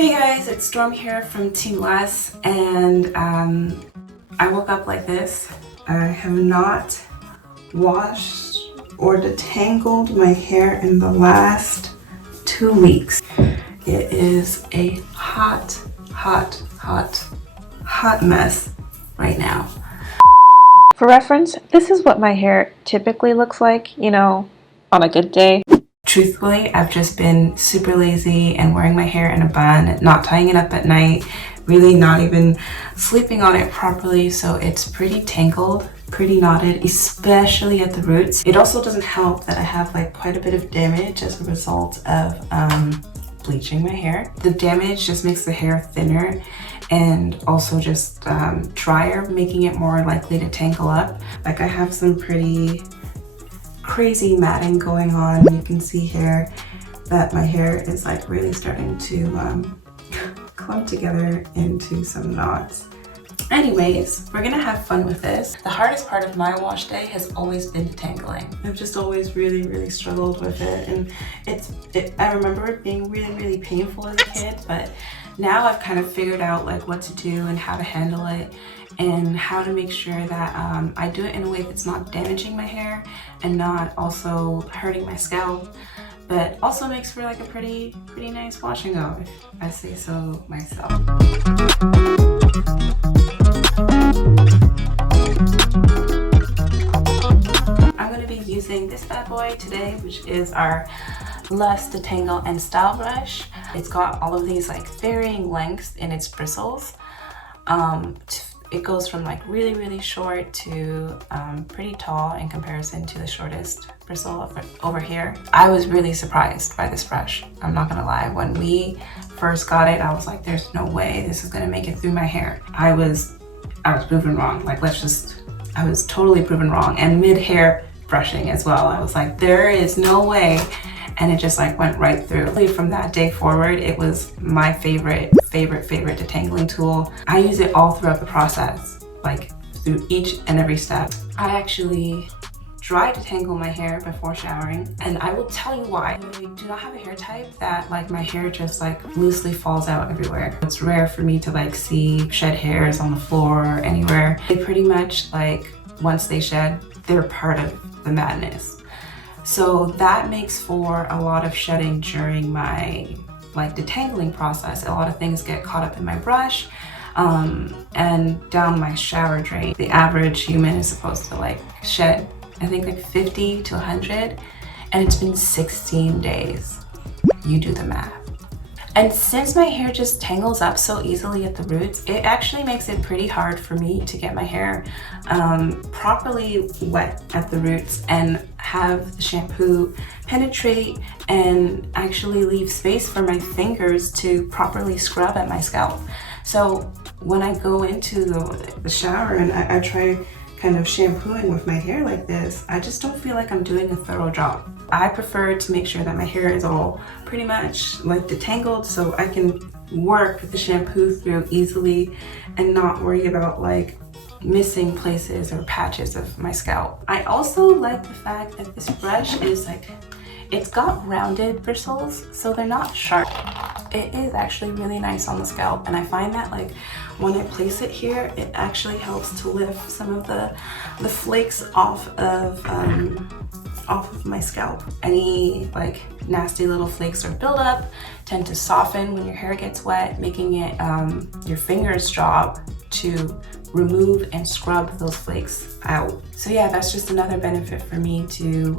Hey guys, it's Storm here from Team Less, and I woke up like this. I have not washed or detangled my hair in the last 2 weeks. It is a hot mess right now. For reference, this is what my hair typically looks like, on a good day. Truthfully, I've just been super lazy and wearing my hair in a bun, not tying it up at night, really not even sleeping on it properly, so it's pretty tangled, pretty knotted, especially at the roots. It also doesn't help that I have like quite a bit of damage as a result of bleaching my hair. The damage just makes the hair thinner and also just drier, making it more likely to tangle up. Like I have some pretty crazy matting going on. You can see here that my hair is like really starting to clump together into some knots. Anyways, we're gonna have fun with this. The hardest part of my wash day has always been detangling. I've just always really struggled with it, and I remember it being really painful as a kid, but now I've kind of figured out like what to do and how to handle it and how to make sure that I do it in a way that's not damaging my hair and not also hurting my scalp, but also makes for like a pretty nice wash and go, if I say so myself. I'm going to be using this bad boy today, which is our Lush Detangle and Style brush. It's got all of these like varying lengths in its bristles. It goes from like really short to pretty tall in comparison to the shortest bristle over here. I was really surprised by this brush, I'm not gonna lie. When we first got it, I was like, there's no way this is gonna make it through my hair. I was proven wrong. Like I was totally proven wrong. And mid-hair brushing as well, I was like, there is no way. And it just like went right through. From that day forward, it was my favorite detangling tool. I use it all throughout the process, like through each and every step. I actually dry detangle my hair before showering, and I will tell you why. I do not have a hair type that like my hair just like loosely falls out everywhere. It's rare for me to like see shed hairs on the floor or anywhere. They pretty much like, once they shed, they're part of the madness. So that makes for a lot of shedding during my like detangling process. A lot of things get caught up in my brush and down my shower drain. The average human is supposed to like shed, I think like 50 to 100, and it's been 16 days. You do the math. And since my hair just tangles up so easily at the roots, it actually makes it pretty hard for me to get my hair properly wet at the roots and have the shampoo penetrate and actually leave space for my fingers to properly scrub at my scalp. So when I go into the shower and I try kind of shampooing with my hair like this, I just don't feel like I'm doing a thorough job. I prefer to make sure that my hair is all pretty much like detangled so I can work the shampoo through easily and not worry about like missing places or patches of my scalp. I also like the fact that this brush is like, it's got rounded bristles, so they're not sharp. It is actually really nice on the scalp, and I find that like when I place it here, it actually helps to lift some of the flakes off of my scalp. Any like nasty little flakes or buildup tend to soften when your hair gets wet, making it your finger's job to remove and scrub those flakes out. So yeah, that's just another benefit for me to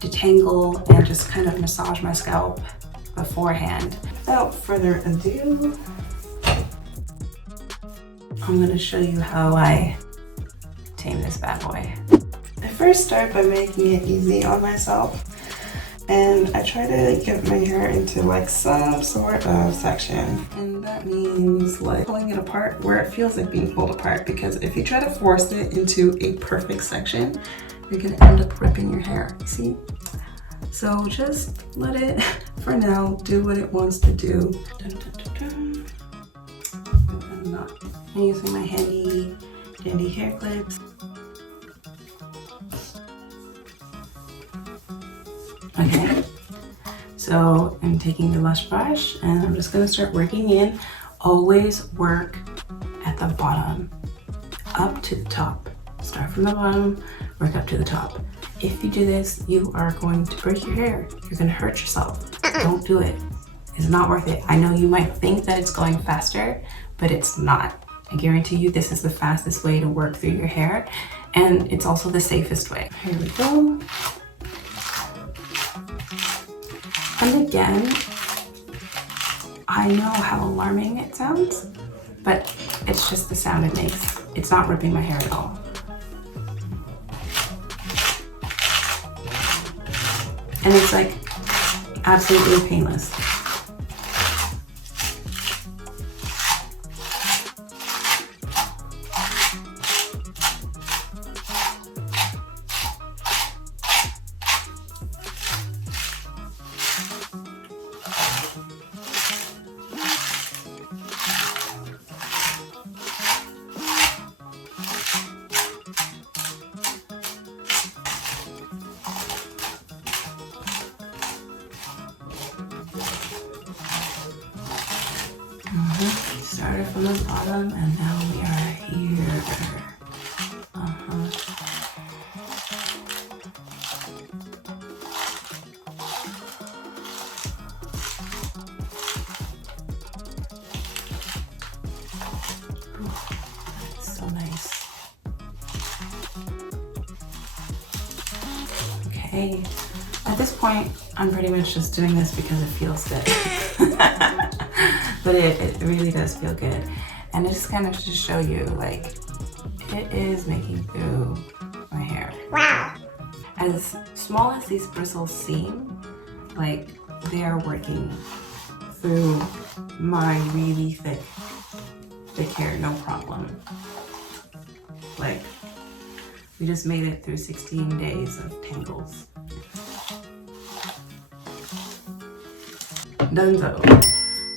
detangle and just kind of massage my scalp beforehand. Without further ado, I'm going to show you how I tame this bad boy. I first start by making it easy on myself, and I try to get my hair into like some sort of section, and that means like pulling it apart where it feels like being pulled apart, because if you try to force it into a perfect section, you're gonna end up ripping your hair, you see? So just let it, for now, do what it wants to do. I'm using my handy dandy hair clips. Okay, so So I'm taking the Lush brush and I'm just gonna start working in. Always work at the bottom, up to the top. Start from the bottom, work up to the top. If you do this, you are going to break your hair. You're gonna hurt yourself. Don't do it. It's not worth it. I know you might think that it's going faster, but it's not. I guarantee you this is the fastest way to work through your hair, and it's also the safest way. Here we go. And again, I know how alarming it sounds, but it's just the sound it makes. It's not ripping my hair at all. And it's like absolutely painless. Started from the bottom and now we are here. So nice. Okay, at this point, I'm pretty much just doing this because it feels good. But it really does feel good. And it's kind of to show you, like, it is making through my hair. Wow. As small as these bristles seem, like, they are working through my really thick hair, no problem. Like, we just made it through 16 days of tangles. Donezo.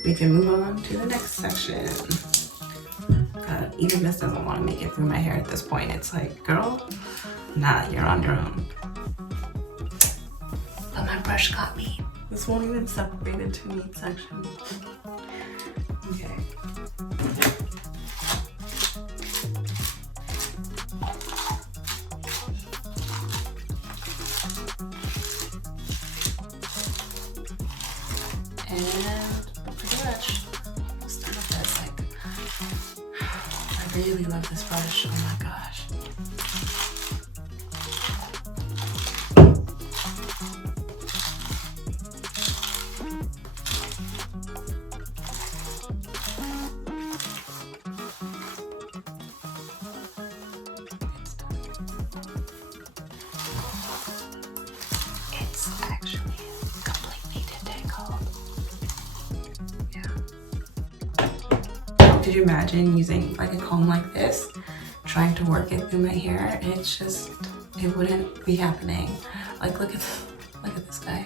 We can move on to the next section. God, even this doesn't want to make it through my hair at this point. It's like, girl, nah, you're on your own. But my brush got me. This won't even separate into neat sections. Okay. And pretty much we'll start with this. Like, I really love this brush. Oh my gosh. It's actually completely detangled. Could you imagine using like a comb like this, trying to work it through my hair? It's just, it wouldn't be happening. Like, look at this guy.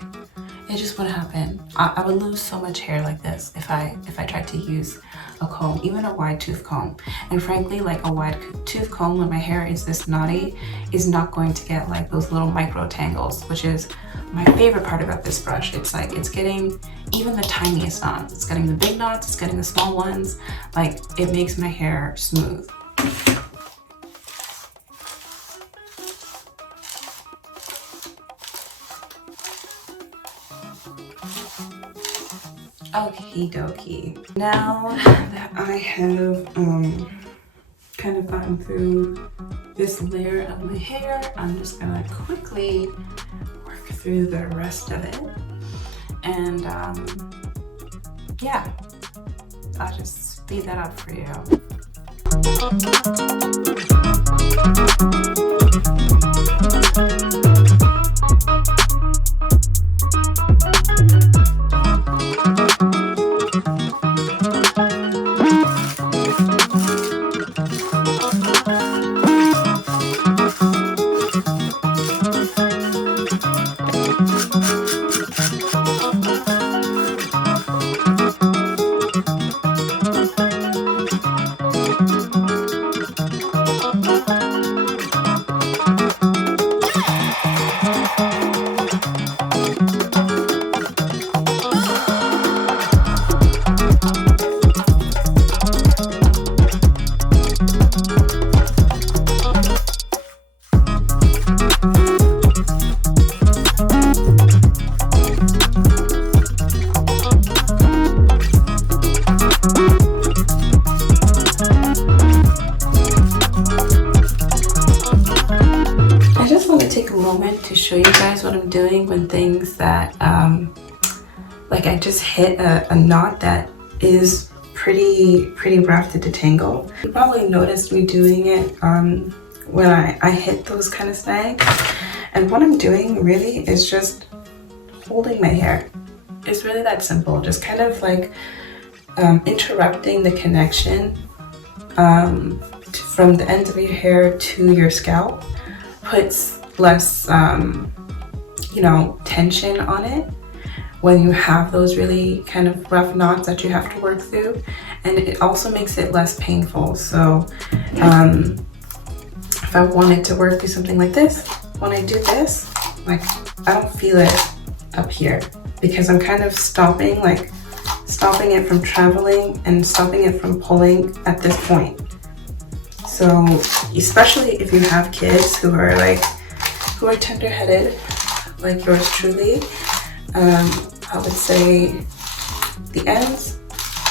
It just wouldn't happen. I would lose so much hair like this if I tried to use a comb, even a wide tooth comb. And frankly, like a wide tooth comb when my hair is this knotty is not going to get like those little micro tangles, which is my favorite part about this brush. It's like, it's getting even the tiniest knots. It's getting the big knots, it's getting the small ones. Like, it makes my hair smooth. Okie dokie. Now that I have kind of gotten through this layer of my hair, I'm just gonna quickly work through the rest of it. And yeah, I'll just speed that up for you. doing when things that like I just hit a knot that is pretty rough to detangle. You probably noticed me doing it when I hit those kind of snags. And what I'm doing really is just holding my hair. It's really that simple. Just kind of like interrupting the connection from the ends of your hair to your scalp puts less you know, tension on it when you have those really kind of rough knots that you have to work through, and it also makes it less painful. So if I wanted to work through something like this, when I do this, like I don't feel it up here because I'm kind of stopping it from traveling and stopping it from pulling at this point. So especially if you have kids who are tender-headed like yours truly, I would say the ends,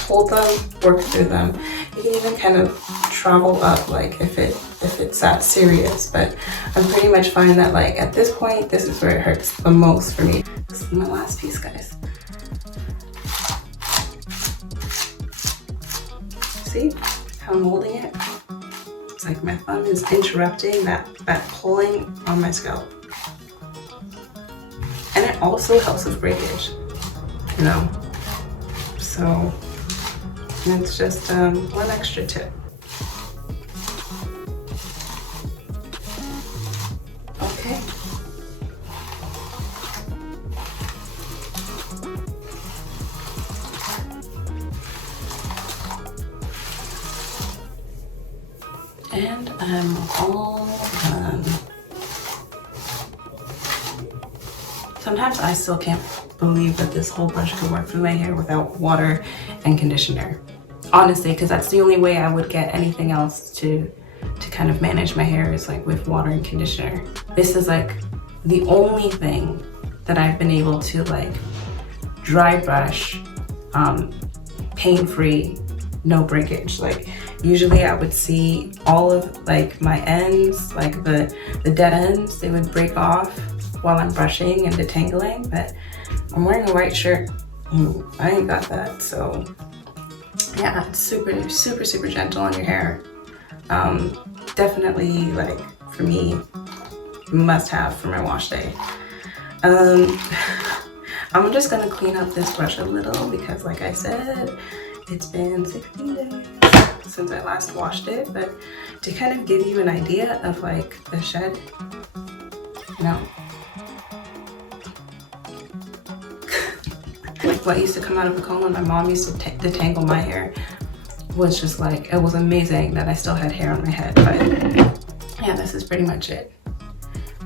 hold them, work through them. You can even kind of travel up, like if it's that serious, but I'm pretty much finding that like at this point, this is where it hurts the most for me. This is my last piece, guys. See how I'm holding it? It's like my thumb is interrupting that pulling on my scalp. And it also helps with breakage, you know? So it's just one extra tip. Okay. And I'm all done. Sometimes I still can't believe that this whole brush could work through my hair without water and conditioner. Honestly, because that's the only way I would get anything else to kind of manage my hair is like with water and conditioner. This is like the only thing that I've been able to like dry brush, pain-free, no breakage. Like usually I would see all of like my ends, like the dead ends, they would break off while I'm brushing and detangling, but I'm wearing a white shirt. I ain't got that, so yeah, it's super gentle on your hair. Definitely, like for me, must have for my wash day. I'm just gonna clean up this brush a little because like I said, it's been 16 days since I last washed it, but to kind of give you an idea of like the shed, you know, like what used to come out of the comb when my mom used to detangle my hair was just like, it was amazing that I still had hair on my head. But yeah, this is pretty much it.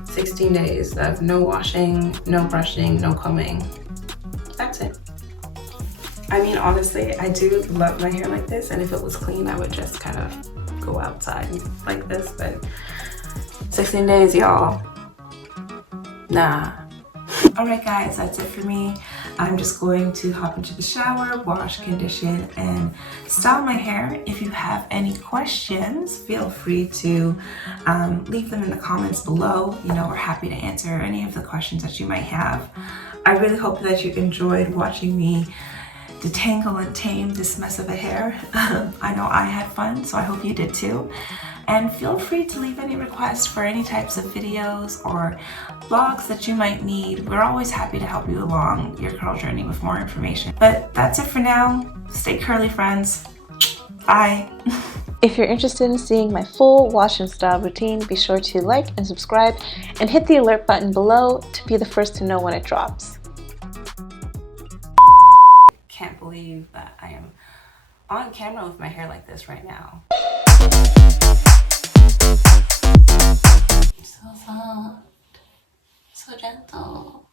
16 days of no washing, no brushing, no combing. That's it. I mean, honestly, I do love my hair like this, and if it was clean, I would just kind of go outside like this, but 16 days, y'all. Nah. Alright guys, that's it for me. I'm just going to hop into the shower, wash, condition, and style my hair. If you have any questions, feel free to leave them in the comments below. You know, we're happy to answer any of the questions that you might have. I really hope that you enjoyed watching me detangle and tame this mess of a hair. I know I had fun, so I hope you did too. And feel free to leave any requests for any types of videos or vlogs that you might need. We're always happy to help you along your curl journey with more information. But that's it for now. Stay curly, friends. Bye. If you're interested in seeing my full wash and style routine, be sure to like and subscribe and hit the alert button below to be the first to know when it drops. Can't believe that I am on camera with my hair like this right now. So soft, so gentle.